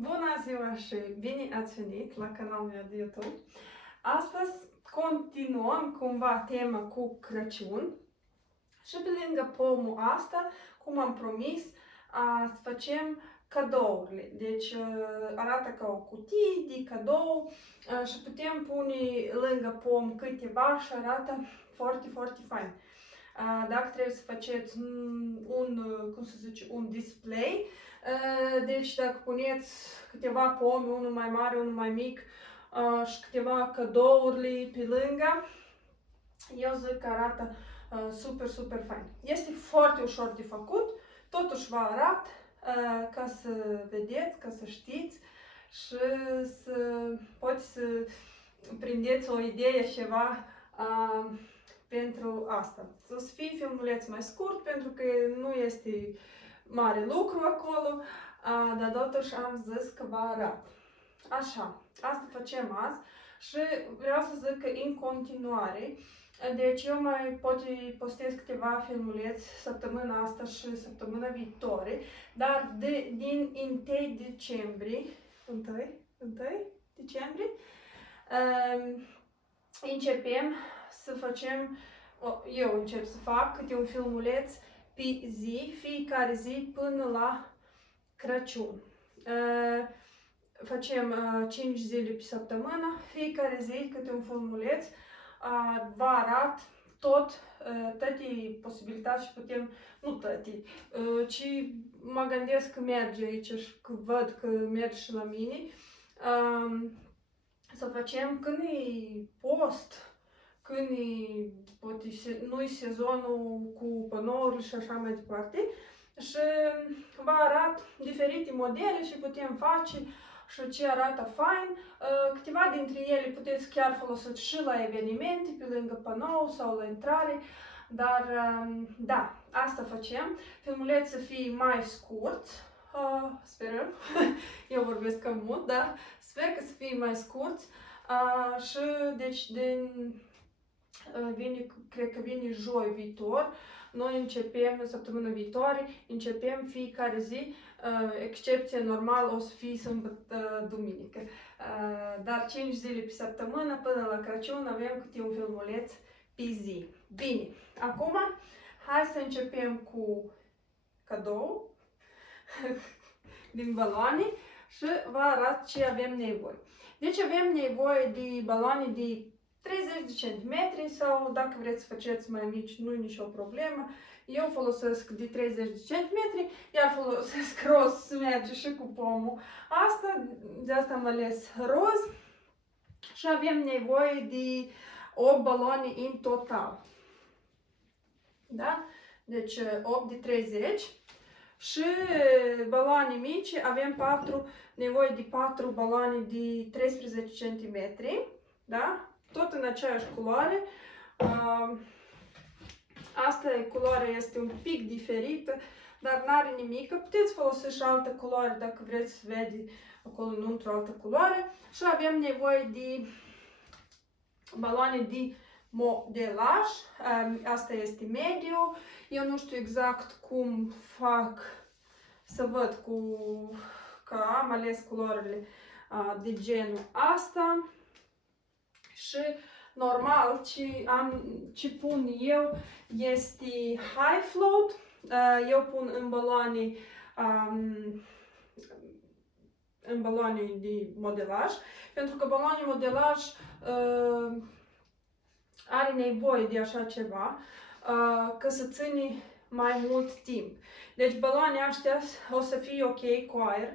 Bună ziua și bine ați venit la canalul meu de YouTube. Astăzi continuăm cumva tema cu Crăciun și pe lângă pomul asta, cum am promis, să facem cadourile. Deci arată ca o cutie de cadou și putem pune lângă pom câteva și arată foarte, foarte fain. Dacă trebuie să faceți un display, deci dacă puneți câteva pomi, unul mai mare, unul mai mic și câteva cadouri pe lângă, eu zic că arată super, super fain. Este foarte ușor de făcut, totuși vă arăt ca să vedeți, ca să știți și să poți să prindeți o idee ceva pentru asta. Să fie filmuleț mai scurt, pentru că nu este mare lucru acolo, dar totuși am zis că vă arăt. Așa, asta facem azi și vreau să zic că în continuare, deci eu mai postez câteva filmuleți săptămâna asta și săptămâna viitoare, dar din 1 decembrie, 1 decembrie, începem să facem, eu încep să fac câte un filmuleț pe zi, fiecare zi până la Crăciun. Facem 5 zile pe săptămână, fiecare zi câte un filmuleț, vă arăt toate posibilități și putem, nu toate, ci mă gândesc că merge aici și că văd că merge și la mine, să facem când e post, când nu-i sezonul cu panourile și așa mai departe. Și vă arăt diferite modele și putem face și ce arată fain. Câteva dintre ele puteți chiar folosi și la evenimente, pe lângă panou sau la intrare. Dar da, asta facem. Filmuleți să fie mai scurt. Sperăm. Eu vorbesc cam mult, dar sper că să fie mai scurt. Și deci cred că vine joi viitor. Noi începem săptămâna viitoare, începem fiecare zi, excepție normal o să fie sâmbătă, duminică. Dar 5 zile pe săptămână până la Crăciun avem câte un filmuleț pe zi. Bine, acum hai să începem cu cadou din baloane și vă arăt ce avem nevoie. Deci avem nevoie de baloane de 30 de centimetri sau dacă vreți să faceți mai mici, nu e nicio problemă. Eu folosesc de 30 de centimetri, iar folosesc roz să merge și cu pomul. De asta am ales roz și avem nevoie de 8 baloane în total. Da? Deci 8 de 30 și baloane mici avem nevoie de 4 baloane de 13 cm. Da? Tot în aceeași culoare. Asta culoarea este un pic diferită, dar n-are nimic. Puteți folosi și altă culoare dacă vreți să vedeți acolo înăuntru altă culoare. Și avem nevoie de baloane de modelaj. Asta este mediu. Eu nu știu exact cum fac să văd că am ales culorile de genul asta. Și normal ce pun eu este high float. Eu pun în baloane de modelaj, pentru că baloane modelaj are nevoie de așa ceva ca să ține mai mult timp. Deci baloane astea o să fie ok cu aer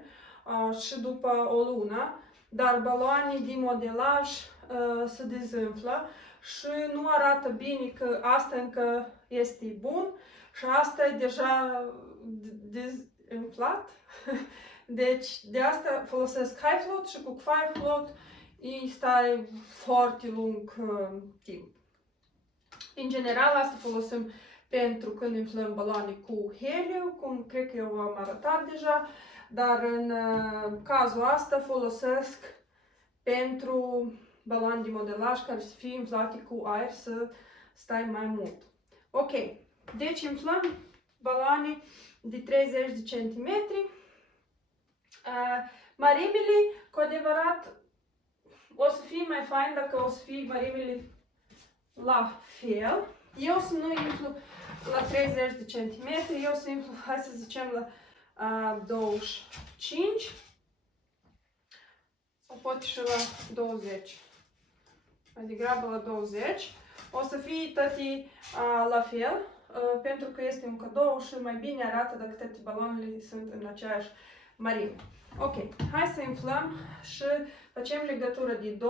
și după o lună, dar baloane de modelaj se dezumflă și nu arată bine că asta încă este bun și asta e deja dezumflat. Deci de asta folosesc high float și cu high float îi stai foarte lung timp. În general asta folosim pentru când umflăm baloane cu heliu, cum cred că eu am arătat deja, dar în cazul asta folosesc pentru baloane de modelaj care să fie umflate cu aer să stai mai mult. Ok, deci umflăm baloane de 30 de centimetri. Mărimile, cu adevărat, o să fie mai fain dacă o să fie mărimile la fel. Eu să nu intru la 30 de centimetri, eu să intru, hai să zicem, la 25 sau poate și la 20. Mai degrabă la 20. O să fie toate la fel, pentru că este un cadou și mai bine arată dacă toate balonele sunt în aceeași mărime. Ok, hai să inflăm și facem legătură de 2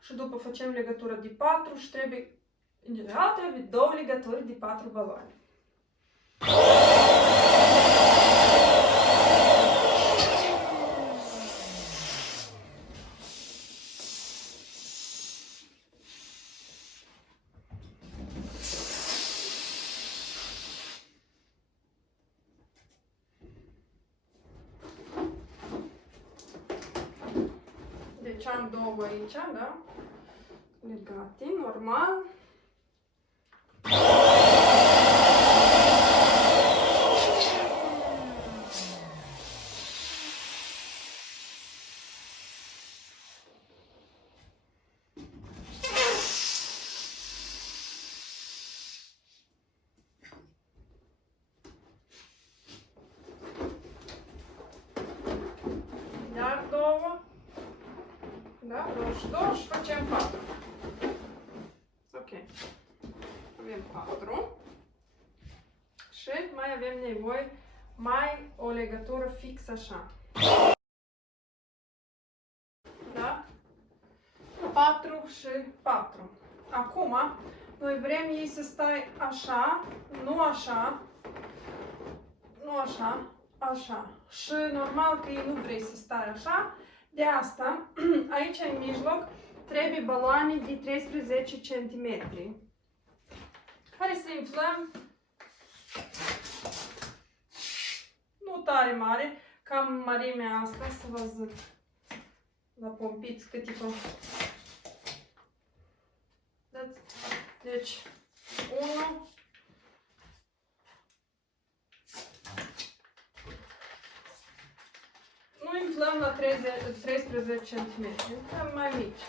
și după facem legătură de 4 și trebuie, în general, trebuie 2 legături de 4 baloane. Deci am 2 aici, da? Legate, normal. Iar 2. Da? 22 și facem 4. Ok. Avem 4. Și mai avem nevoie mai o legătură fix așa. Da? 4 și 4. Acum, noi vrem ei să stai așa, nu așa, nu așa, așa. Și normal că ei nu vrei să stai așa. De asta, aici în mijloc, trebuie baloane de 13 cm. Hai să inflăm, nu tare mare, cam mărimea asta, să vă zic la pompiți cât e pe... Deci, 1, nu inflăm la 13 cm, inflăm mai mici.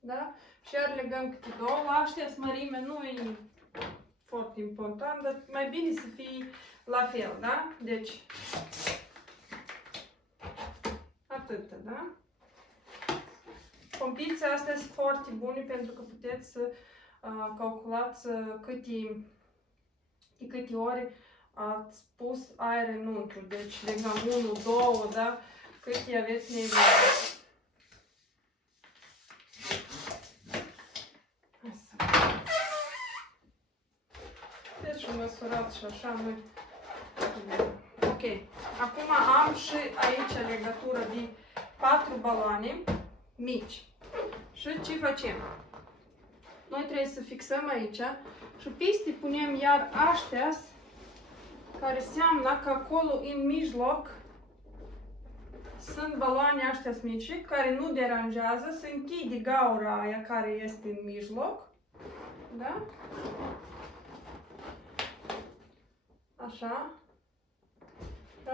Da? Și iar legăm câte 2, la aștia mărime nu e foarte important, dar mai bine să fie la fel, da? Deci, atât, da? Pompițele astea sunt foarte bune pentru că puteți să calculați câte ore ați pus aer înăuntru. Deci, de exemplu, 1, 2, da? Câte aveți nevoie. Deci, măsurați și așa noi. Ok. Acum am și aici legătură de 4 baloane mici. Și ce facem? Noi trebuie să fixăm aici și peste punem iar aștia care înseamnă că acolo în mijloc sunt baloane astea mici care nu deranjează, se închide gaura aia care este în mijloc. Da? Așa.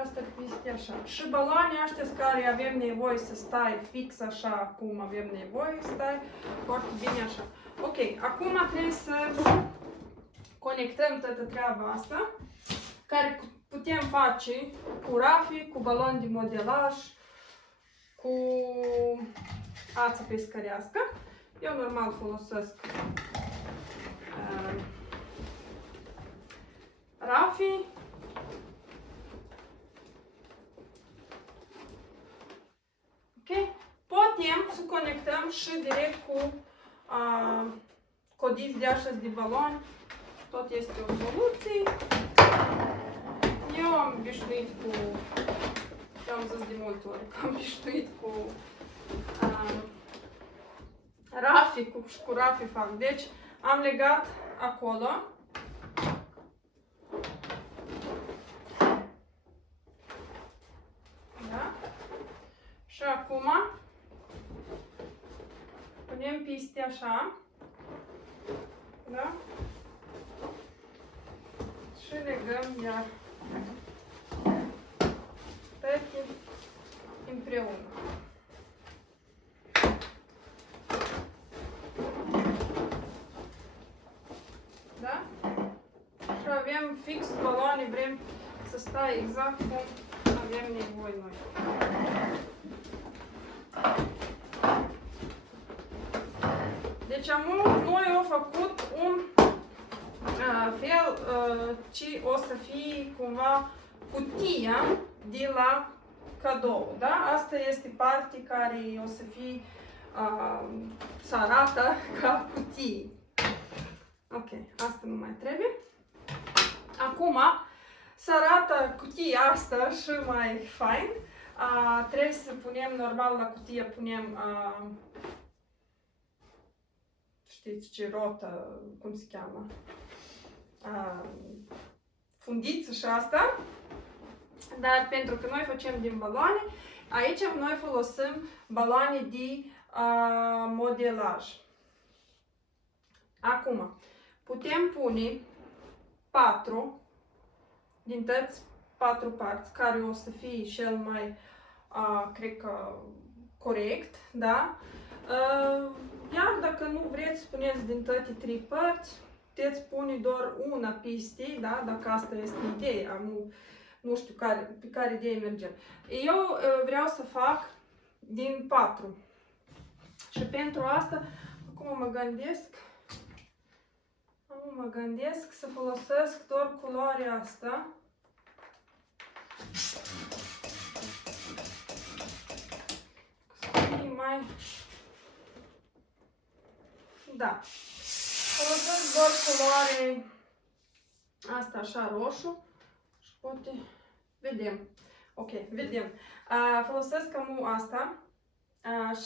Asta este așa. Și baloane astea care avem nevoie să stai fix așa cum avem nevoie, stai foarte bine așa. Ok, acum trebuie să conectăm toată treaba asta, care putem face cu rafii, cu balon de modelaj, cu ață pescărească. Eu normal folosesc rafii. Ok? Putem să conectăm și direct cu codiți de așa de balon. Tot este o soluție. Eu am obișnuit cu, am zis de multe ori, că am obișnuit cu rafii, cu rafii fac. Deci am legat acolo. Da? Și acum punem piste așa. Da? Și legăm iar împreună. Da? Și avem fix baloane, vrem să stai exact cum avem nevoie noi. Deci noi am făcut un fel ce o să fie cumva cutia de la cadou, da? Asta este partea care o să fie, să arată ca cutie. Ok, asta nu mai trebuie. Acum, să arată cutia asta și mai fain, trebuie să punem, normal la cutie punem, știți ce rotă, cum se cheamă, fundiță și asta, dar pentru că noi facem din baloane, aici noi folosim baloane de modelaj. Acum, putem pune 4 din toți 4 părți, care o să fie cel mai, cred că, corect, da? Iar dacă nu vreți să puneți din toate 3 părți, puteți pune doar una peste, da? Dacă asta este ideea, nu știu pe care idee mergem. Eu vreau să fac din 4. Și pentru asta, acum mă gândesc să folosesc doar culoarea asta. Să fie mai... Da. Folosesc doar culoare asta așa roșu și poate vedem. Ok, vedem. Folosesc cam asta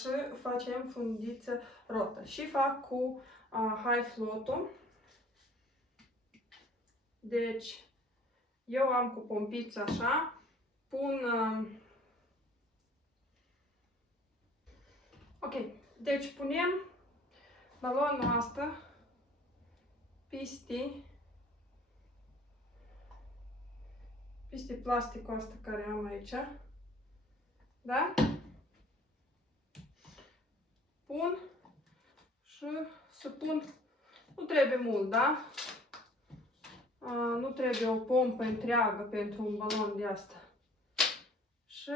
și facem fundiță rotă. Și fac cu high float-ul. Deci, eu am cu pompiță așa, pun... ok, deci punem balonul asta peste plasticul asta care am aici, da? Pun și să pun, nu trebuie mult, da? Nu trebuie o pompă întreagă pentru un balon de asta. Și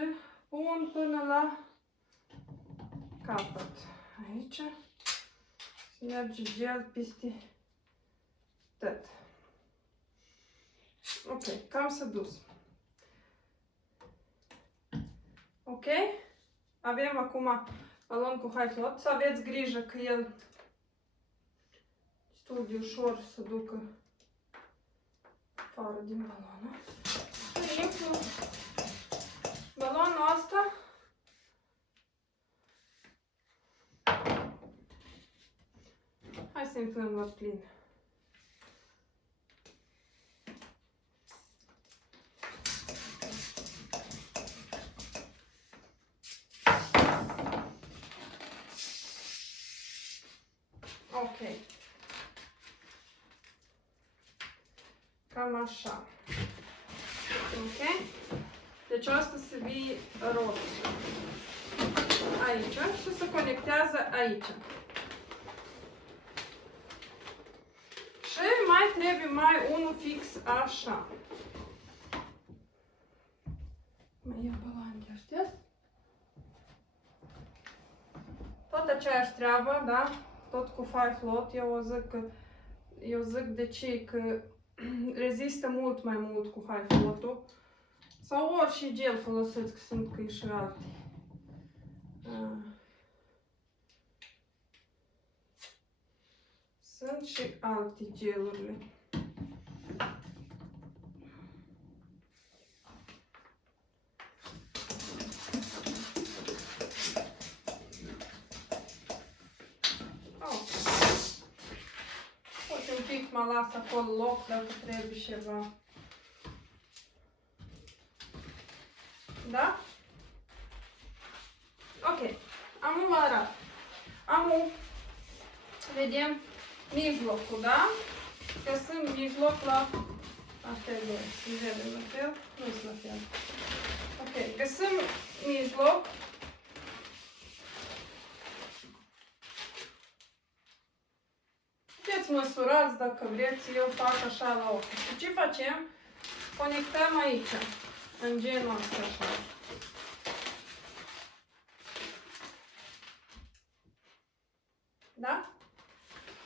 pun până la capăt. Aici se merge gel peste tot. Ok, cam s-a dus. Ok? Avem acum balon cu high float. Să aveți grijă că el destul de ușor să ducă afară din balonul. Și intru balonul ăsta hai să inflăm la plin. Ok. Cam așa. Ok? Deci asta se vii rot aici și se conectează aici. Și mai trebuie mai unul fix așa. Mai iau baloane de astea. Tot aceeași treabă, da? Tot cu high float. Eu zic de ce? Că rezistă mult mai mult cu high float-ul. Sau orice gel folosiți, că sunt că e și alte. Sunt și alte gelurile. Poate un pic mă las acolo loc dacă trebuie ceva. Da? Ok. Am vă arăt. Vedem mijlocul, da? Găsim mijloc la... Asta e doi. Se vede la fel? Nu-s la fel. Ok. Găsim mijloc măsurați dacă vreți, eu fac așa la ochi. Și ce facem? Conectăm aici, în genul ăsta așa. Da?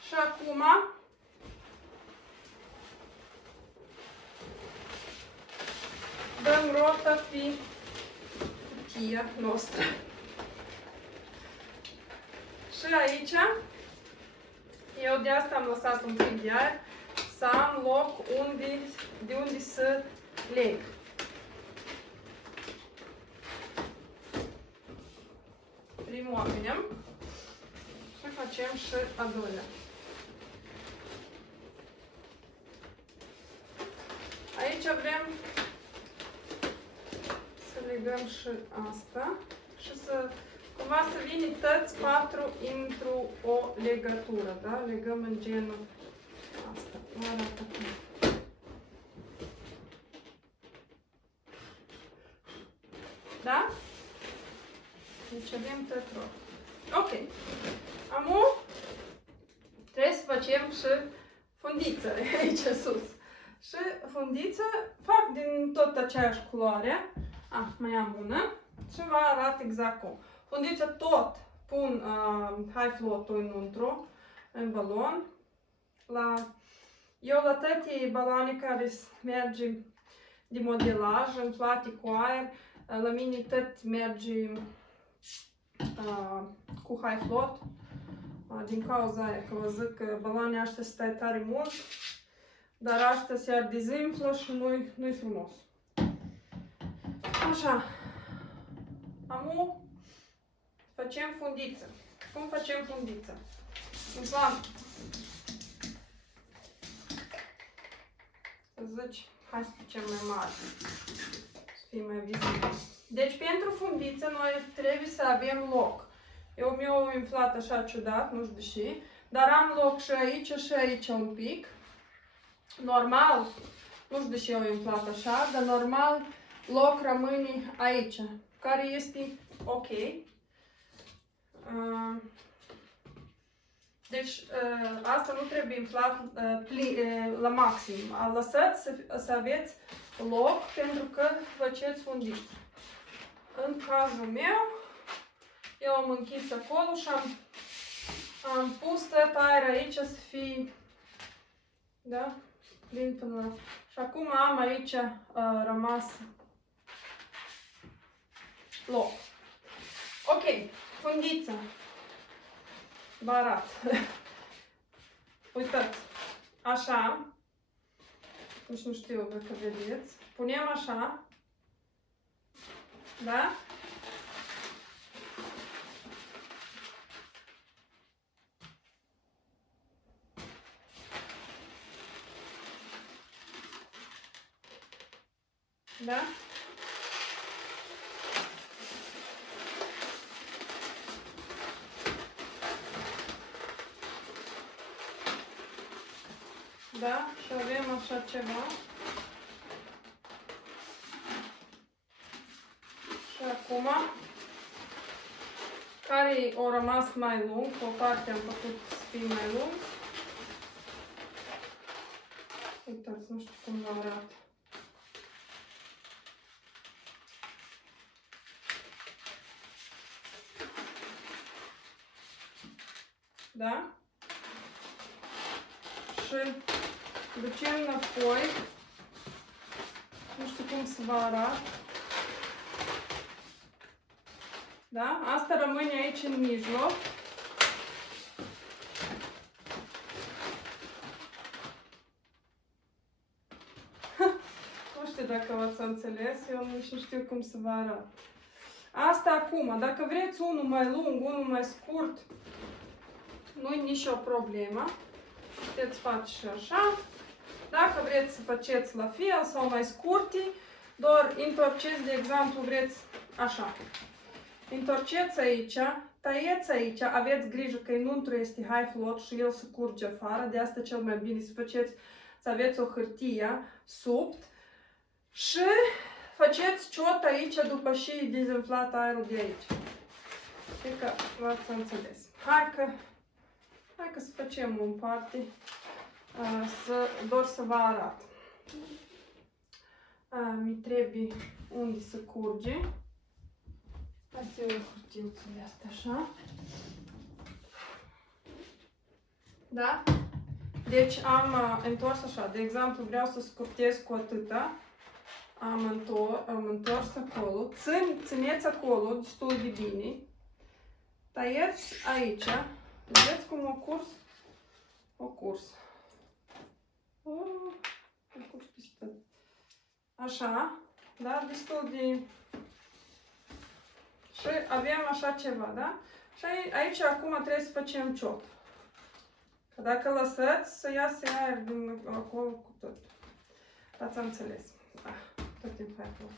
Și acum dăm rotă pe cutia noastră. Și aici, eu de asta am lăsat un pic de aer, să am loc de unde să leg. Primul avem și facem și a doilea. Aici vrem să legăm și asta și să cumva să vină toți patru într-o legătură, da? Legăm în genul asta. Arată acum. Da? Deci avem tot rol. Ok. Acum trebuie să facem și fundiță aici sus. Și fundiță fac din tot aceeași culoare. Mai am una și vă arăt exact cum. Fundiță tot pun high float-ul înăuntru, în balon. Eu la toate baloane care merge de modelaj, umflate cu aer, la mine tot merge cu high float. Din cauza aia că vă zic că baloane astea stai tare mult, dar astea se dezumflă și nu-i frumos. Așa. Acum facem fundiță. Cum facem fundiță? Umflam. Să zici, hai să facem mai mare. Să fie mai vizibil. Deci pentru fundiță noi trebuie să avem loc. Eu mi-o umflat așa ciudat, nu știu de ce, dar am loc și aici un pic. Normal, nu știu de ce eu umflat așa, dar normal loc rămâne aici, care este ok. Deci asta nu trebuie umflat la maxim. Lăsați să aveți loc pentru că faceți fundiță. În cazul meu, eu am închis acolo și am pus tot aer aici să fie, da, plin până la... Și acum am aici rămas loc. Ok, fundiță. Vă arăt. Uitați, așa, nici nu știu dacă vedeți, punem așa, da? Da? Da? Și avem așa ceva. Și acum, care au rămas mai lung, o parte am făcut să fie mai lung. Uitați, nu știu cum vă arată. Da? Și ducem înapoi. Nu știu cum să vă arăt. Da? Asta rămâne aici în mijloc. Nu știu dacă v-ați înțeles, eu nici nu știu cum să vă arăt. Asta acum, dacă vreți unul mai lung, unul mai scurt, nu-i nicio problemă. Puteți face și așa. Dacă vreți să faceți la fel sau mai scurte, doar întorceți, de exemplu, vreți așa. Întorceți aici, tăieți aici, aveți grijă că înăuntru este high float și el se curge afară, de asta cel mai bine să faceți, să aveți o hârtie subt și faceți ciot aici după și dezumflat aerul de aici. Cred că v-ați înțeles. Hai că să facem în parte. doar să vă arăt. Mi trebuie unde să curge. Hai să iau hârtiuțele astea așa. Da? Deci am întors așa. De exemplu, vreau să scurtez cu atâta. Am întors acolo. Țineți acolo destul de bine. Tăieți aici. Vedeți cum o curs? O curs. O curs peste tot. Așa. Da? Destul de... Și avem așa ceva, da? Și aici acum trebuie să facem ciot. Că dacă lăsați să iasă aer din acolo cu tot. Ați înțeles. Tot timpul acolo.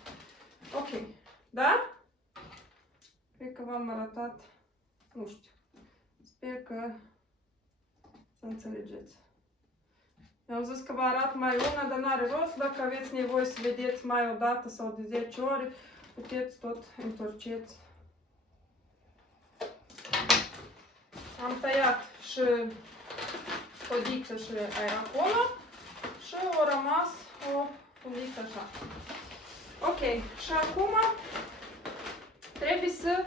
Ok. Da? Cred că v-am arătat. Nu știu. Sper că să înțelegeți. Eu am zis că vă arăt mai una, dar n-are rost. Dacă aveți nevoie să vedeți mai o dată sau de 10 ori, puteți tot întorceți. Am tăiat și codiță și aia acolo și a rămas o fundiță așa. Ok, și acum trebuie să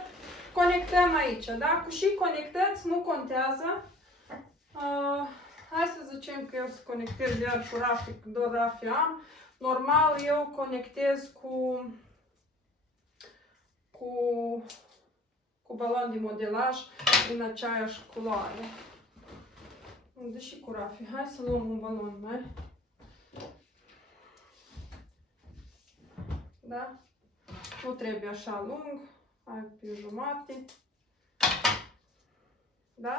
conectăm aici, da? Cu și conectați nu contează. Hai să zicem că eu să conectez iar cu rafi, doar rafi am. Normal eu conectez cu balon de modelaj în aceeași culoare. Deși cu rafi. Hai să luăm un balon mai. Da? Nu trebuie așa lung. Hai pe jumate. Da?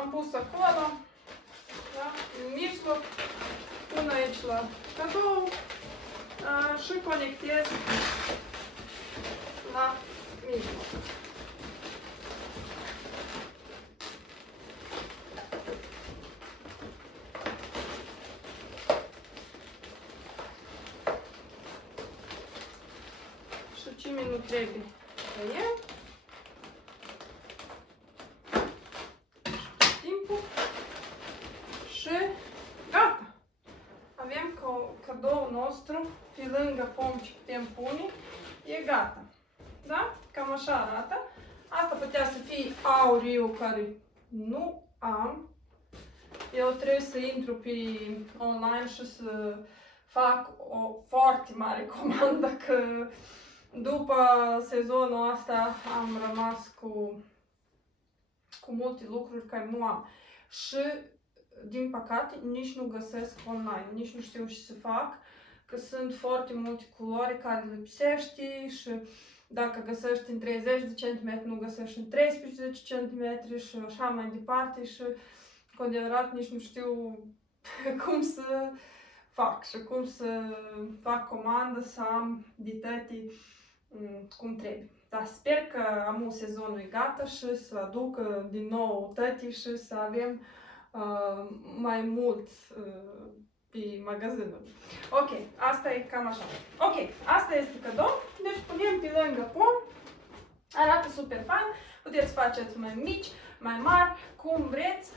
Am pus acolo. Da? În mijloc. Pun aici la cadou. Și conectez la mijloc. Și ce minut trebuie tăiem. Timpul. Și gata. Avem cadoul nostru pe lângă pom ce putem pune. E gata. Da? Cam așa arată. Asta putea să fie auriu care nu am. Eu trebuie să intru pe online și să fac o foarte mare comandă că după sezonul ăsta am rămas cu multe lucruri care nu am. Și din păcate nici nu găsesc online, nici nu știu ce să fac, că sunt foarte multe culori care lipsește și dacă găsești în 30 de cm, nu găsești în 13 cm și așa mai departe și cu adevărat nici nu știu cum să fac și cum să fac comandă să am de toate cum trebuie. Dar sper că amul sezonul e gata și să aduc din nou toate și să avem mai mult pe magazinul. Ok, asta e cam așa. Ok, asta este cadou. Deci punem pe lângă pom. Arată super fain. Puteți faceți mai mici, mai mari, cum vreți.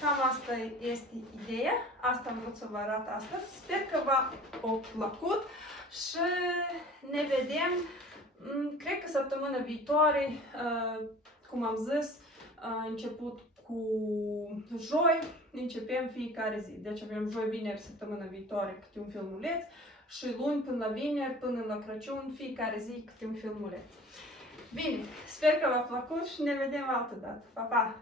Cam asta este ideea. Asta am vrut să vă arăt astăzi. Sper că v-a plăcut și ne vedem, cred că săptămâna viitoare, cum am zis, început cu joi, începem fiecare zi. Deci avem joi, vineri, săptămâna viitoare câte un filmuleț și luni până la vineri, până la Crăciun, fiecare zi câte un filmuleț. Bine, sper că v-a plăcut și ne vedem altă dată. Pa, pa!